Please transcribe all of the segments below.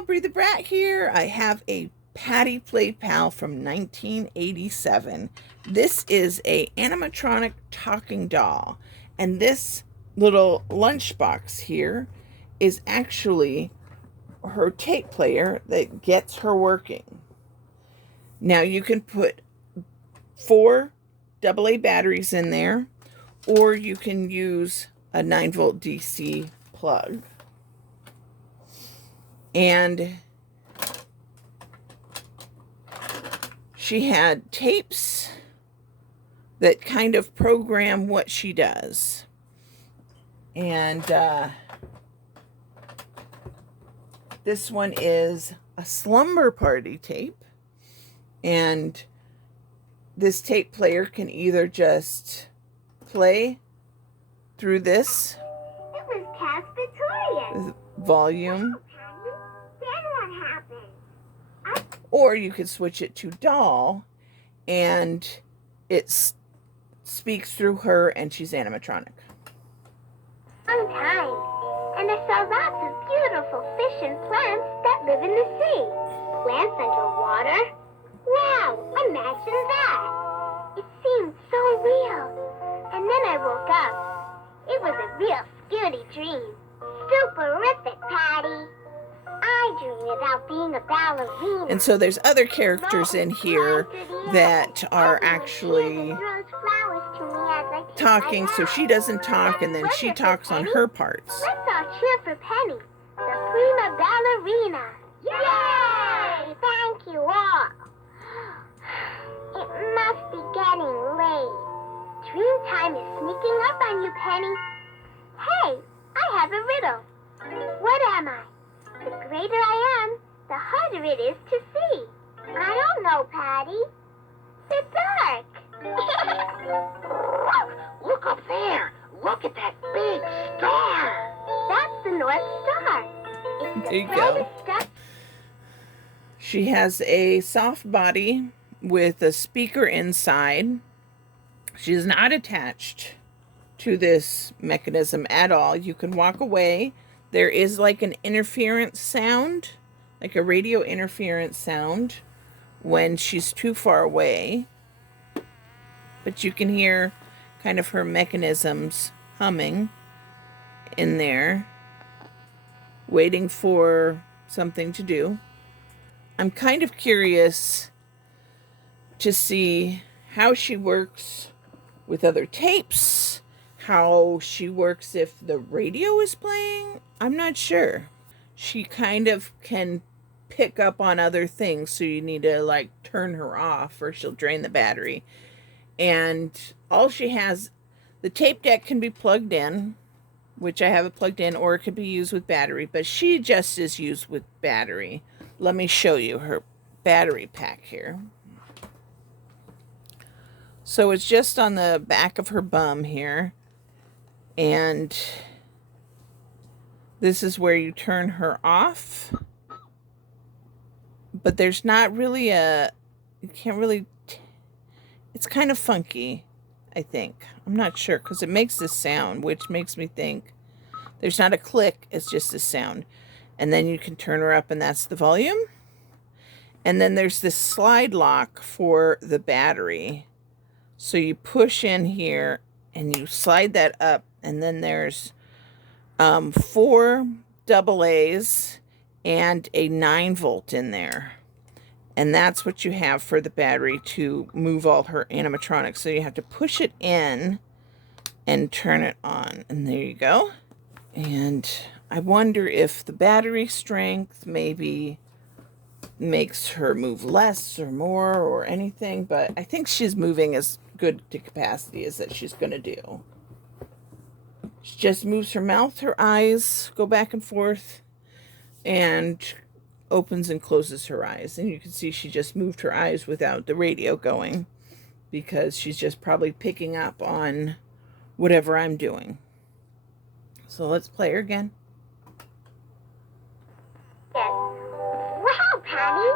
Aubrey the Brat here. I have a Patty Play Pal from 1987. This is a animatronic talking doll. And this little lunchbox here is actually her tape player that gets her working. Now you can put 4 AA batteries in there, or you can use a 9-volt DC plug. And she had tapes that kind of program what she does. And this one is a slumber party tape. And this tape player can either just play through this volume, or you could switch it to doll, and it speaks through her, and she's animatronic. Long time, and I saw lots of beautiful fish and plants that live in the sea. Plants underwater. Wow, imagine that. It seemed so real. And then I woke up. It was a real scary dream. Superific, Patty. I dreamed about being a ballerina. And so there's other characters in here that are actually talking, so she doesn't talk, and then she talks on her parts. Let's all cheer for Penny, the prima ballerina. Yay! Thank you all. It must be getting late. Dream time is sneaking up on you, Penny. Hey, I have a riddle. What am I? The greater I am, the harder it is to see. I don't know, Patty. The dark. Look up there. Look at that big star. That's the North Star. It's There you the go. brightest star. She has a soft body with a speaker inside. She is not attached to this mechanism at all. You can walk away. There is like an interference sound, like a radio interference sound when she's too far away. But you can hear kind of her mechanisms humming in there, waiting for something to do. I'm kind of curious to see how she works with other tapes, how she works if the radio is playing. I'm not sure. She kind of can pick up on other things, so you need to like turn her off or she'll drain the battery. And all she has, the tape deck can be plugged in, which I have it plugged in, or it could be used with battery, but she just is used with battery. Let me show you her battery pack here. So it's just on the back of her bum here. And this is where you turn her off. But there's not really you can't really, it's kind of funky, I think. I'm not sure, because it makes this sound, which makes me think there's not a click, it's just a sound. And then you can turn her up, and that's the volume. And then there's this slide lock for the battery. So you push in here and you slide that up, and then there's 4 AA's and a 9-volt in there. And that's what you have for the battery to move all her animatronics. So you have to push it in and turn it on. And there you go. And I wonder if the battery strength maybe makes her move less or more or anything. But I think she's moving as good to capacity as that she's going to do. She just moves her mouth, her eyes go back and forth, and opens and closes her eyes. And you can see she just moved her eyes without the radio going, because she's just probably picking up on whatever I'm doing. So let's play her again. Wow, Patty.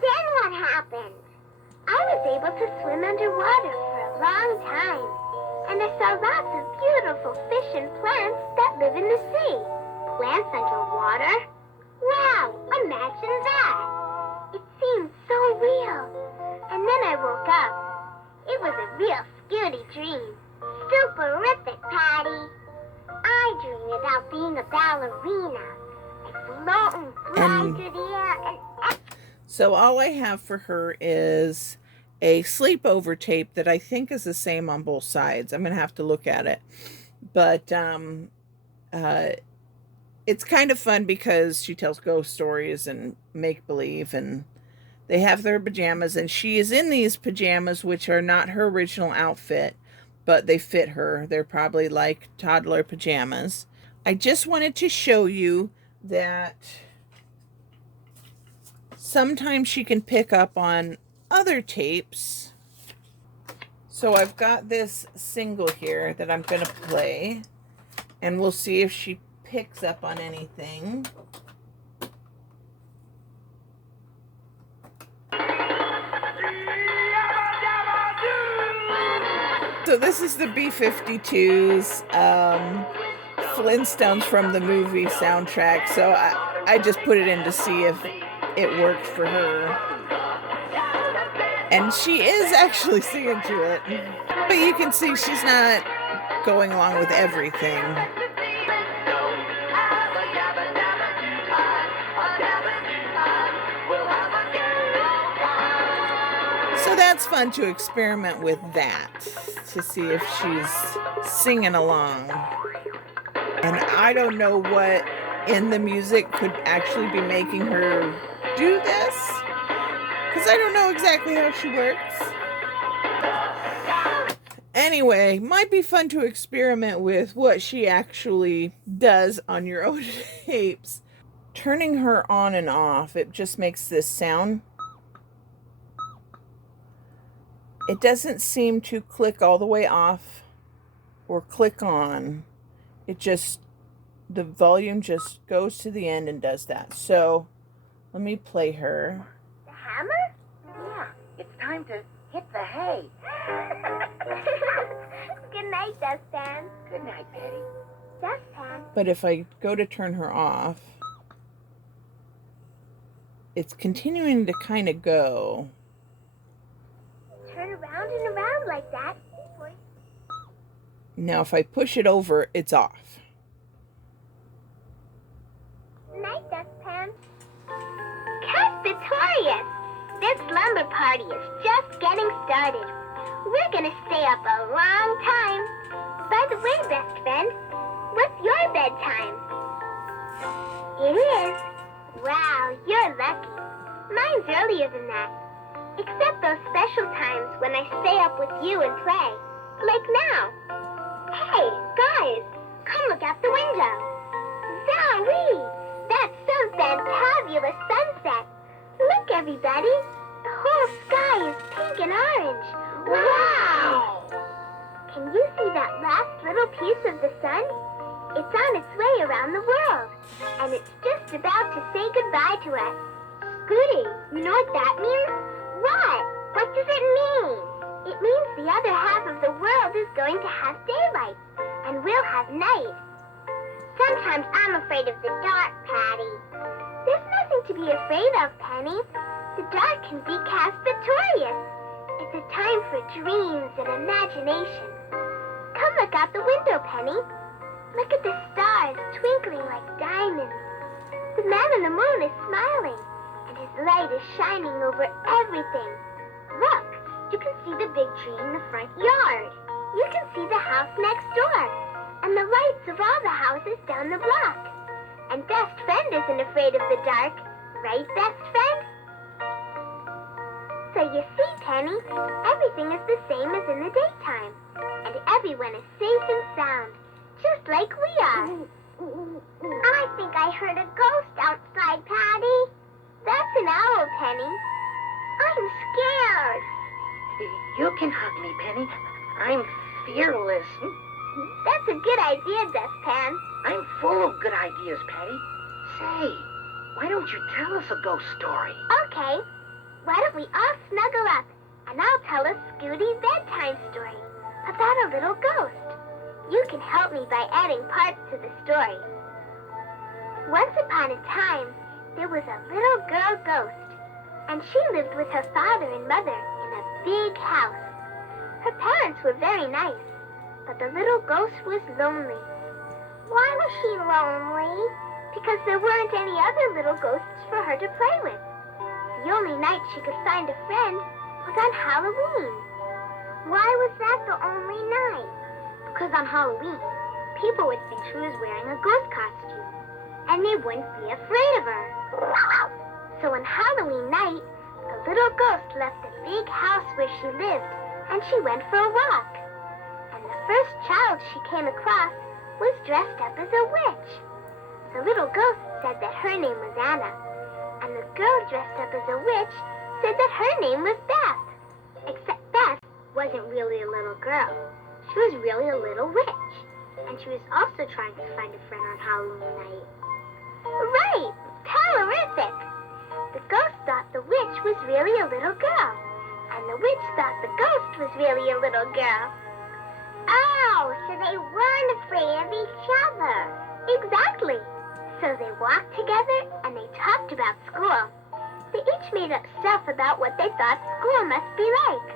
Then what happened? I was able to swim underwater for a long time. And I saw lots of beautiful fish and plants that live in the sea. Plants underwater? Wow, imagine was a real Scooty dream. Superific, Patty. I dreamed about being a ballerina and floating, flying through the air and... So all I have for her is a sleepover tape that I think is the same on both sides. I'm going to have to look at it. But it's kind of fun because she tells ghost stories and make-believe, and they have their pajamas, and she is in these pajamas, which are not her original outfit, but they fit her. They're probably like toddler pajamas. I just wanted to show you that sometimes she can pick up on other tapes. So I've got this single here that I'm going to play, and we'll see if she picks up on anything. So this is the B-52s, Flintstones from the movie soundtrack. So I just put it in to see if it worked for her. And she is actually singing to it. But you can see she's not going along with everything. So that's fun to experiment with that, to see if she's singing along. And I don't know what in the music could actually be making her do this, because I don't know exactly how she works. Anyway, might be fun to experiment with what she actually does on your own tapes. Turning her on and off, it just makes this sound. It doesn't seem to click all the way off or click on. It just, the volume just goes to the end and does that. So let me play her. The hammer? Yeah, it's time to hit the hay. Good night, Dustpan. Good night, Patty. Dustpan. But if I go to turn her off, it's continuing to kind of go. Turn around and around like that. Now if I push it over, it's off. Night, Dustpan. Caspitorius! This slumber party is just getting started. We're gonna stay up a long time. By the way, best friend, what's your bedtime? It is. Wow, you're lucky. Mine's earlier than that. Except those special times when I stay up with you and play. Like now. Hey, guys, come look out the window. Zowie! That's some fantabulous sunset. Look, everybody. The whole sky is pink and orange. Wow! Can you see that last little piece of the sun? It's on its way around the world, and it's just about to say goodbye to us. Scooty, you know what that means? What? What does it mean? It means the other half of the world is going to have daylight, and we'll have night. Sometimes I'm afraid of the dark, Patty. There's nothing to be afraid of, Penny. The dark can be Caspitorius. It's a time for dreams and imagination. Come look out the window, Penny. Look at the stars twinkling like diamonds. The man in the moon is smiling, and his light is shining over everything. Look, you can see the big tree in the front yard. You can see the house next door, and the lights of all the houses down the block. And Best Friend isn't afraid of the dark, right, Best Friend? So you see, Penny, everything is the same as in the daytime, and everyone is safe and sound, just like we are. I think I heard a ghost outside, Patty. That's an owl, Penny. I'm scared. You can hug me, Penny. I'm fearless. That's a good idea, Dustpan. I'm full of good ideas, Patty. Say, why don't you tell us a ghost story? Okay. Why don't we all snuggle up, and I'll tell a Scooty bedtime story about a little ghost. You can help me by adding parts to the story. Once upon a time, there was a little girl ghost, and she lived with her father and mother in a big house. Her parents were very nice, but the little ghost was lonely. Why was she lonely? Because there weren't any other little ghosts for her to play with. The only night she could find a friend was on Halloween. Why was that the only night? Because on Halloween, people would think she was wearing a ghost costume, and they wouldn't be afraid of her. So on Halloween night, the little ghost left the big house where she lived, and she went for a walk. And the first child she came across was dressed up as a witch. The little ghost said that her name was Anna, and the girl dressed up as a witch said that her name was Beth. Except Beth wasn't really a little girl. She was really a little witch, and she was also trying to find a friend on Halloween night. Right! Calorific! The ghost thought the witch was really a little girl, and the witch thought the ghost was really a little girl. Oh, so they weren't afraid of each other. Exactly. So they walked together and they talked about school. They each made up stuff about what they thought school must be like,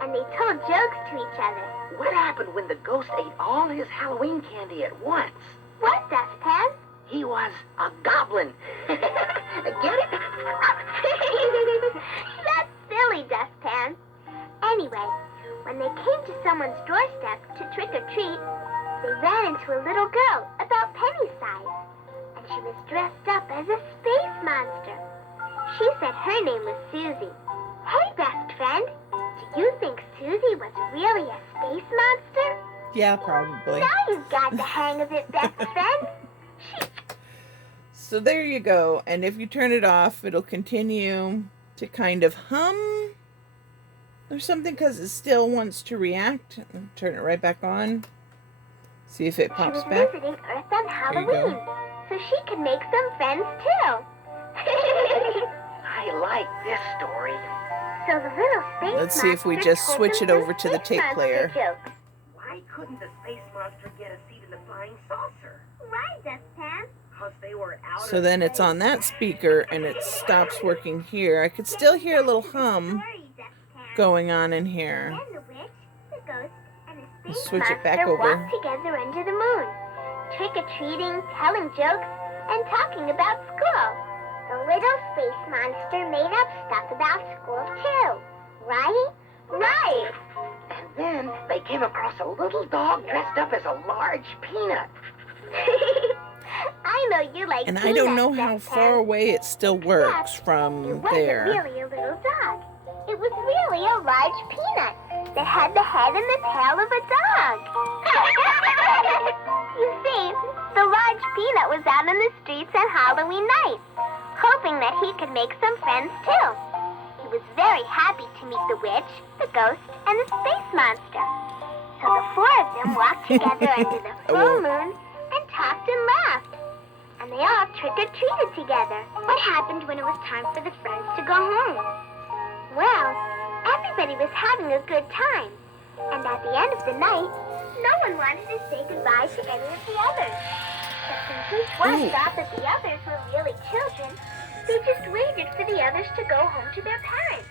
and they told jokes to each other. What happened when the ghost ate all his Halloween candy at once? What, Dustpan? He was a goblin. Get it? That's silly, Dustpan. Anyway, when they came to someone's doorstep to trick or treat, they ran into a little girl about Penny's size, and she was dressed up as a space monster. She said her name was Susie. Hey, best friend, do you think Susie was really a space monster? Yeah, probably. Now you've got the hang of it, best friend. So there you go. And if you turn it off, it'll continue to kind of hum or something because it still wants to react. Turn it right back on. See if it pops She was back. visiting Earth on you Halloween, go. so she could make some friends too. I like this story. So the little space Let's see if we monster just told switch them it over some to the space tape monster player. jokes. Why couldn't the space monster get a seat in the flying saucer? Right, Dustpan. Because they were out So of then it's space. on that speaker and it stops working here. I could still hear a little hum Sorry, Dustpan. going on in here. Then the witch, the ghost, and the Let's space switch it back monster over. walked together under the moon, trick-or-treating, telling jokes, and talking about school. The little space monster made up stuff about school too, right? Right! And then they came across a little dog dressed up as a large peanut. I know you like And I don't know peanuts, how Dustpan. far away it still works It from wasn't there. really a little dog. It was really a large peanut that had the head and the tail of a dog. You see, the large peanut was out in the streets on Halloween night, hoping that he could make some friends too. He was very happy to meet the witch, the ghost, and the space monster. So the four of them walked together under the full moon and talked and laughed. And they all trick-or-treated together. What happened when it was time for the friends to go home? Well, everybody was having a good time. And at the end of the night, no one wanted to say goodbye to any of the others. But since each one Ooh. thought that the others were really children, they just waited for the others to go home to their parents.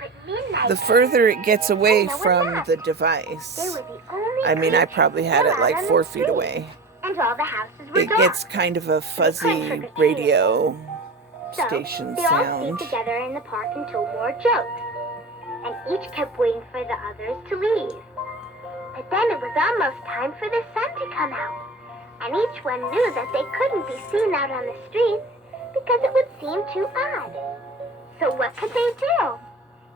But midnight... The further it gets away no one from left. the They device, were the only I mean, I creatures probably had still it out like on the 4 feet street. away. And all the houses were It dark. gets kind of a fuzzy radio So, station they all sound. stayed together in the park and told more jokes. And each kept waiting for the others to leave. But then it was almost time for the sun to come out. And each one knew that they couldn't be seen out on the streets because it would seem too odd. So what could they do?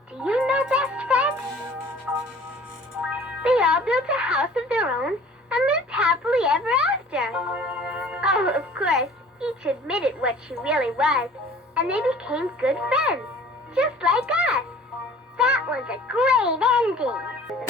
Do you know, best friend? They all built a house of their own and lived happily ever after. Oh, of course, each admitted what she really was, and they became good friends, just like us. That was a great ending.